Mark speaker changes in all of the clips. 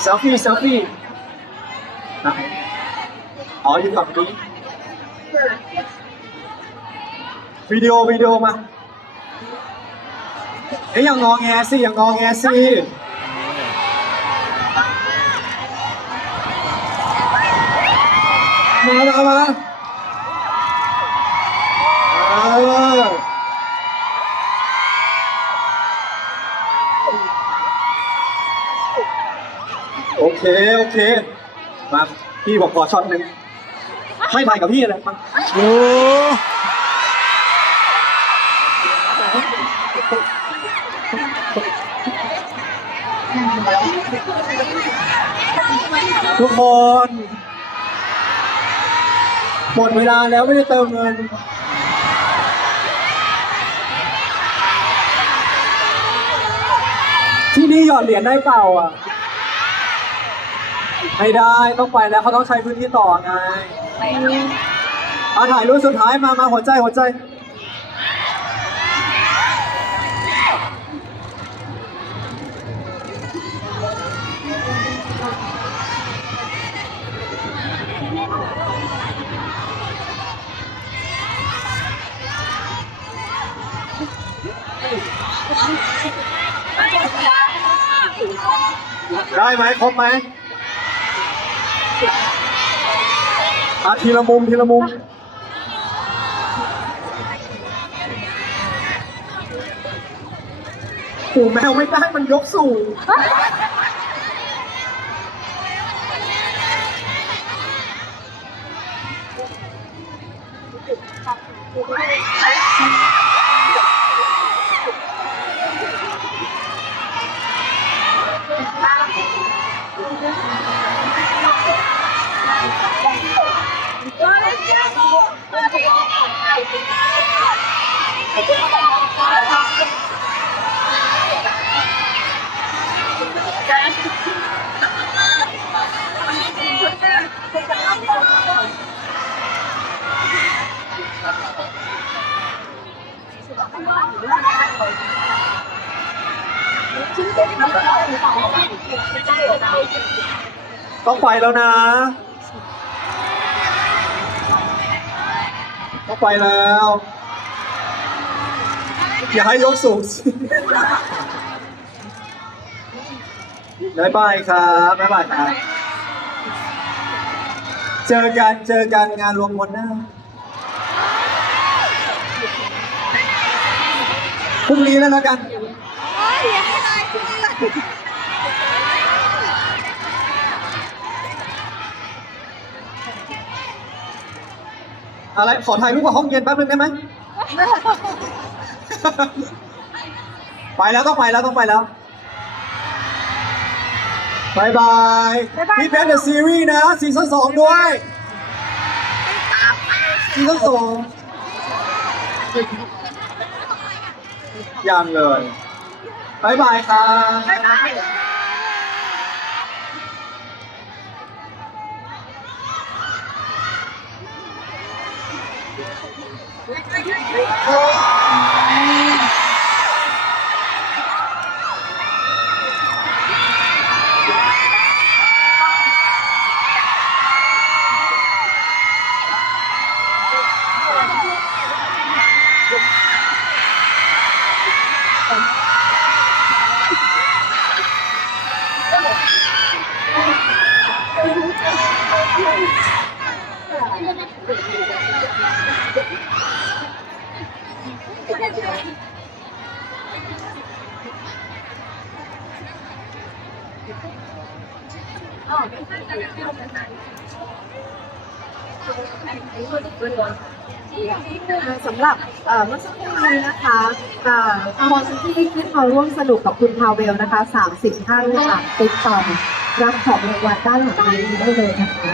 Speaker 1: เซลฟี่เซลฟี่นะอ๋ออยู่ฝั่งนี้วิดีโอวิดีโอมาเอ้ยอย่างงอแงสิอย่างงอแงสิมามามาเออโอ เคโอเค มาพี่บอกขอช็อตหนึ่งไม่ถ่ายกับพี่เลยมา
Speaker 2: โอ้
Speaker 1: ทุกคนหมดเวลาแล้วไม่ได้เติมเงินที่นี่หยอดเหรียญได้เปล่าอะ ไม่ได้ต้องไปแล้วเขาต้องใช้พื้นที่ต่อไงเอาถ่ายรูปสุดท้ายมามาหัวใจหัวใจ ได้ไหมครบไหม อาทีละมุมทีละมุม หูแมวไม่ได้มันยกสูง ต้องไปแล้วนะ ต้องไปแล้ว อย่าให้ยกสูงสิบ๊ายบายครับบายบายครับ เจอกันเจอกันงานรวมคนหน้าพรุ่งนี้แล้วนะกัน อะไรขอถ่ายรูปกับห้องเย็นแป๊บนึงได้ไหม ไปแล้วต้องไปแล้วต้องไปแล้วบายบายพี่เพชรเดอะซีรีส์นะซีซั่นสองด้วยซีซั่นสองยังเลยบายบายครับ Good
Speaker 3: สำหรับเมื่อสักครู่นี้นะคะเอ่อคนที่ขึ้นมาร่วมสนุกกับคุณพาวเวลนะคะ 30ท่านค่ะติดต่อรับของรางวัลด้านหลังนี้ได้เลยนะคะ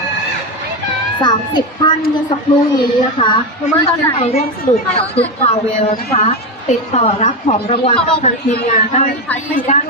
Speaker 3: 30ท่านเมื่อสักครู่นี้นะคะที่ขึ้นมาร่วมสนุกกับคุณพาวเวลนะคะ ติดต่อรับของรางวัลกับทางทีมงานได้ที่ด้าน